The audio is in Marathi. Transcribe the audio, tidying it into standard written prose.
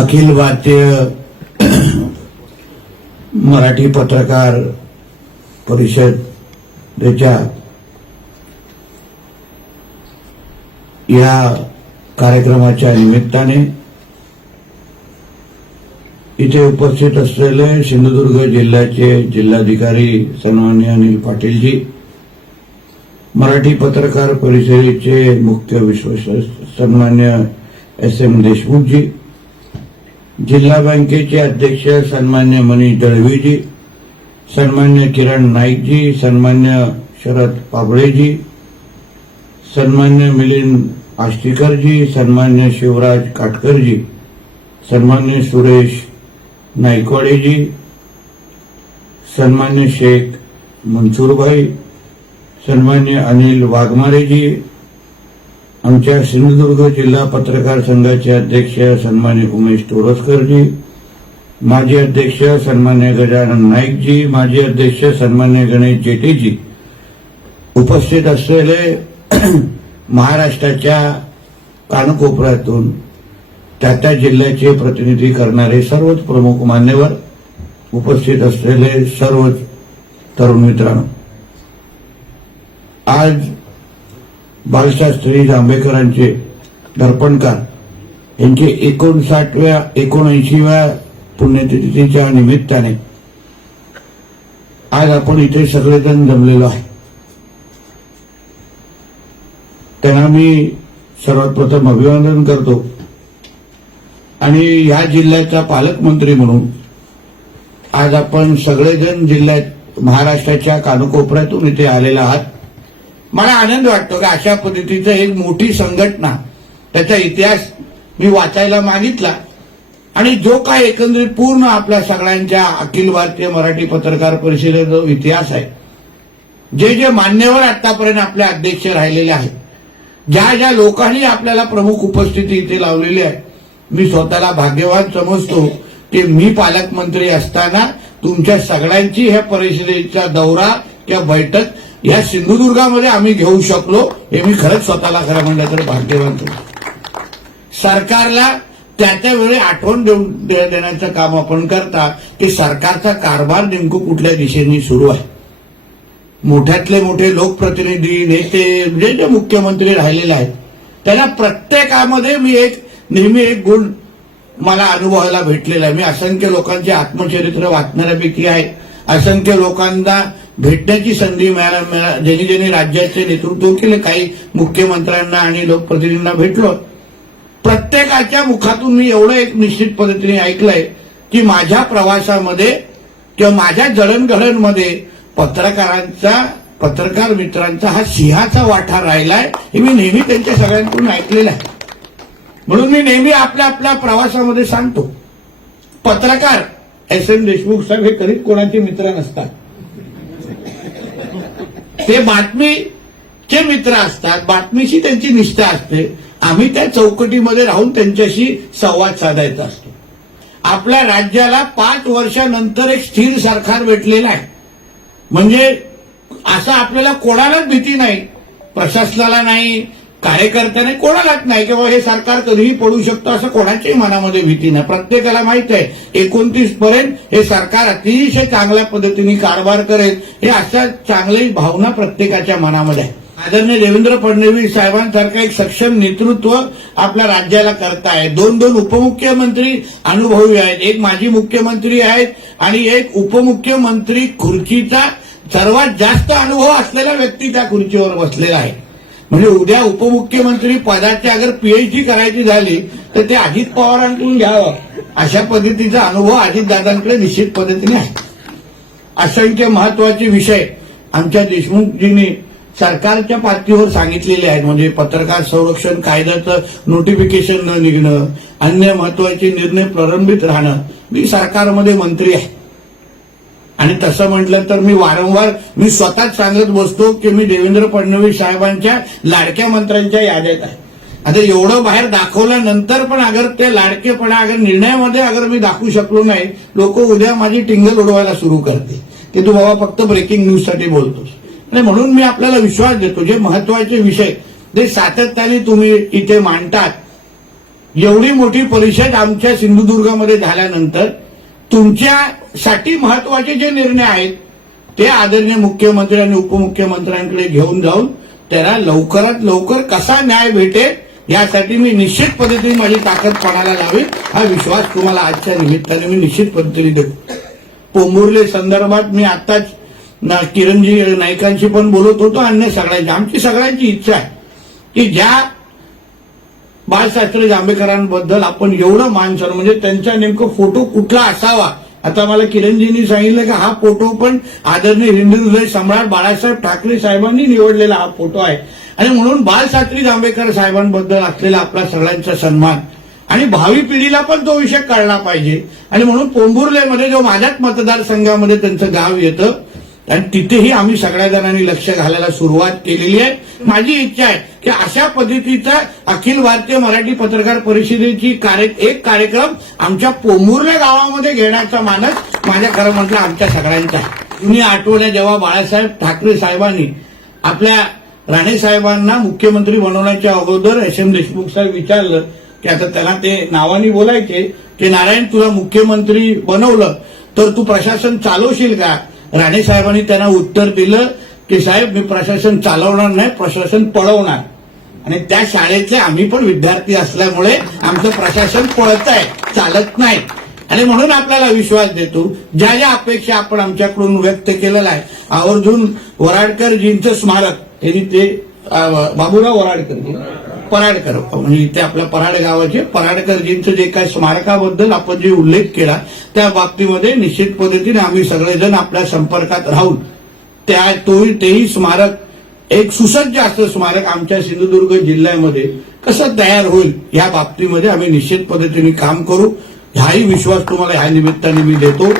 अखिल भारतीय मराठी पत्रकार परिषदेच्या या कार्यक्रमाच्या निमित्ताने इथे उपस्थित असलेले सिंधुदुर्ग जिल्ह्याचे जिल्हाधिकारी सन्माननीय अनिल पाटीलजी, मराठी पत्रकार परिषदेचे मुख्य विश्वस्त सन्माननीय एस.एम. देशमुखजी, जिल्हा बँकेचे अध्यक्ष सन्मान्य मनीष दळवीजी, सन्मान्य किरण नाईकजी, सन्मान्य शरद पाबळेजी, सन्मान्य मिलिंद आष्टीकरजी, सन्मान्य शिवराज काटकरजी, सन्मान्य सुरेश नाईकवाडेजी, सन्मान्य शेख मनसूरभाई, सन्मान्य अनिल वाघमारेजी, आमच्या सिंधुदुर्ग जिल्हा पत्रकार संघाचे अध्यक्ष सन्मान्य उमेश तोरसकरजी, माजी अध्यक्ष सन्मान्य गजानन नाईकजी, माजी अध्यक्ष सन्मान्य गणेश जेटेजी, उपस्थित असलेले महाराष्ट्राच्या कानकोपऱ्यातून त्या जिल्ह्याचे प्रतिनिधी करणारे सर्वच प्रमुख मान्यवर, उपस्थित असलेले सर्वच तरुण मित्रांनो, आज बाळशास्त्री जांभेकरांचे दर्पणकार यांचे 79व्या पुण्यतिथीच्या निमित्ताने आज आपण इथे सगळेजण जमलेलो आहे. त्यांना मी सर्वात प्रथम अभिवादन करतो आणि या जिल्ह्याचा पालकमंत्री म्हणून आज आपण सगळेजण जिल्ह्यात महाराष्ट्राच्या कानकोपऱ्यातून इथे आलेला आहात. मला आनंद वाटतो की अशा पद्धतीचं एक मोठी संघटना, त्याचा इतिहास मी वाचायला मागितला आणि जो काय एकंदरीत पूर्ण आपल्या सगळ्यांच्या अखिल भारतीय मराठी पत्रकार परिषदेचा जो इतिहास आहे, जे जे मान्यवर आतापर्यंत आपले अध्यक्ष राहिलेले आहेत, ज्या ज्या लोकांनी आपल्याला प्रमुख उपस्थिती इथे लावलेली आहे, मी स्वतःला भाग्यवान समजतो की मी पालकमंत्री असताना तुमच्या सगळ्यांची ह्या परिषदेचा दौरा किंवा बैठक या सिंधुदुर्गामध्ये आम्ही घेऊ शकलो, हे मी खरंच स्वतःला खरं म्हणलं तर भाग्यवान समजतो. सरकारला त्या वेळी आठवण देण्याचं काम आपण करता की सरकारचा कारभार नेमकं कुठल्या दिशेने सुरू आहे. मोठ्यातले मोठे लोकप्रतिनिधी, नेते, जे मुख्यमंत्री राहिलेले आहेत, त्यांना प्रत्येकामध्ये मी नेहमी एक गुण मला अनुभवायला भेटलेला आहे. मी असंख्य लोकांचे आत्मचरित्र वाचणाऱ्यापैकी आहे. असंख्य लोकांना भेटण्याची संधी मिळाल्या, ज्यांनी ज्यांनी राज्याचे नेतृत्व केले, काही मुख्यमंत्र्यांना आणि लोकप्रतिनिधींना भेटलो. प्रत्येकाच्या मुखातून मी एवढं एक निश्चित पद्धतीने ऐकलंय की माझ्या प्रवासामध्ये किंवा माझ्या जडणघडणमध्ये पत्रकार मित्रांचा हा सिंहाचा वाटा राहिलाय, हे मी नेहमी त्यांच्या सगळ्यांकडून ऐकलेलं आहे. म्हणून मी नेहमी आपल्या आपल्या प्रवासामध्ये सांगतो, पत्रकार एस.एम. देशमुख साहेब हे कधीच कोणाचे मित्र नसतात. ते बातमीचे मित्र असतात, बातमीशी त्यांची निष्ठा असते. आम्ही त्या चौकटीमध्ये राहून त्यांच्याशी संवाद साधायचा असतो. आपल्या राज्याला 5 वर्षानंतर एक स्थिर सरकार भेटलेलं आहे, म्हणजे असं आपल्याला कोणालाच भीती नाही, प्रशासनाला नाही, कार्यकर्त्याने कोणालाच नाही की बाबा हे सरकार कधीही पडू शकतं असं कोणाच्याही मनामध्ये भीती नाही. प्रत्येकाला माहित आहे 29 पर्यंत हे सरकार अतिशय चांगल्या पद्धतीने कारभार करेल, हे अशा चांगली भावना प्रत्येकाच्या मनामध्ये आहे. आदरणीय देवेंद्र फडणवीस साहेबांसारखं एक सक्षम नेतृत्व आपल्या राज्याला करताय. 2 उपमुख्यमंत्री अनुभवी आहेत, एक माजी मुख्यमंत्री आहेत आणि एक उपमुख्यमंत्री खुर्चीचा सर्वात जास्त अनुभव असलेला व्यक्ती त्या खुर्चीवर बसलेला आहे. म्हणजे उद्या उपमुख्यमंत्री पदाची अगर पीएचडी करायची झाली तर ते अजित पवारांकडून घ्यावं, अशा पद्धतीचा अनुभव अजितदादांकडे निश्चित पद्धतीने आहे. असंख्य महत्वाचे विषय आमच्या देशमुखजींनी सरकारच्या पातळीवर सांगितलेले आहेत, म्हणजे पत्रकार संरक्षण कायद्याचं नोटिफिकेशन न निघणं, अन्य महत्वाचे निर्णय प्रलंबित राहणं. मी सरकारमध्ये मंत्री आहे आणि तसं म्हटलं तर मी वारंवार स्वतःच सांगत बसतो की मी देवेंद्र फडणवीस साहेबांच्या लाडक्या मंत्र्यांच्या याद्यात आहे. आता एवढं बाहेर दाखवल्यानंतर पण अगर ते लाडकेपणा अगर निर्णयामध्ये अगर मी दाखवू शकलो नाही, लोक उद्या माझी टिंगल उडवायला सुरू करते की तू बाबा फक्त ब्रेकिंग न्यूज साठी बोलतोस. आणि म्हणून मी आपल्याला विश्वास देतो, जे महत्वाचे विषय जे सातत्याने तुम्ही इथे मांडतात एवढी मोठी परिषद आमच्या सिंधुदुर्गामध्ये झाल्यानंतर तुमच्यासाठी महत्वाचे जे निर्णय आहेत ते आदरणीय मुख्यमंत्री आणि उपमुख्यमंत्र्यांकडे घेऊन जाऊन त्याला लवकरात लवकर कसा न्याय भेटेल यासाठी मी निश्चित पद्धतीने माझी ताकद पणाला लावेल, हा विश्वास तुम्हाला आजच्या निमित्ताने मी निश्चित पद्धतीने देतो. पोंभुर्ले संदर्भात मी आताच किरणजी नाईकांशी पण बोलत होतो. अन्य सगळ्यांची आमची सगळ्यांची इच्छा आहे की ज्या बाळशास्त्री जांभेकरांबद्दल आपण एवढं मान सर म्हणजे त्यांचा नेमकं फोटो कुठला असावा. आता मला किरणजींनी सांगितलं की हा फोटो पण आदरणीय हिंदू हृदय सम्राट बाळासाहेब ठाकरे साहेबांनी निवडलेला हा फोटो आहे आणि म्हणून बाळशास्त्री जांभेकर साहेबांबद्दल असलेला आपला सगळ्यांचा सन्मान आणि भावी पिढीला पण तो विषय कळला पाहिजे. आणि म्हणून पोंभुर्लेमध्ये जो माझ्याच मतदारसंघामध्ये त्यांचं गाव येतं आणि तिथेही आम्ही सगळ्या जणांनी लक्ष घालायला सुरुवात केलेली आहे. माझी इच्छा आहे की अशा पद्धतीचा अखिल भारतीय मराठी पत्रकार परिषदेची एक कार्यक्रम आमच्या पोंभुर्ले गावामध्ये घेण्याचा मानस माझ्या खरं म्हटलं आमच्या सगळ्यांचा आहे. जुनी आठवण आहे जेव्हा बाळासाहेब ठाकरे साहेबांनी आपल्या राणे साहेबांना मुख्यमंत्री बनवण्याच्या अगोदर एस.एम. देशमुख साहेब विचारलं की आता त्याला ते नावानी बोलायचे की नारायण तुला मुख्यमंत्री बनवलं तर तू प्रशासन चालवशील का. राणे साहेबांनी त्यांना उत्तर दिलं की साहेब मी प्रशासन चालवणार नाही, प्रशासन पळवणार. आणि त्या शाळेचे आम्ही पण विद्यार्थी असल्यामुळे आमचं प्रशासन पळत आहे, चालत नाही. आणि म्हणून आपल्याला विश्वास देतो ज्या ज्या अपेक्षा आपण आमच्याकडून व्यक्त केलेला आहे. आवर्जून वराडकरजींचं स्मारक त्यांनी ते बाबूराव पराडकर म्हणजे इथे आपल्या पराड गावाचे पराडकरजींचं जे काय स्मारकाबद्दल आपण जे उल्लेख केला त्या बाबतीमध्ये निश्चित पद्धतीने आम्ही सगळेजण आपल्या संपर्कात राहून तेही स्मारक एक सुसज्ज असं स्मारक आमच्या सिंधुदुर्ग जिल्ह्यामध्ये कसं तयार होईल या बाबतीमध्ये आम्ही निश्चित पद्धतीने काम करू. हाही विश्वास तुम्हाला ह्या निमित्ताने मी देतो.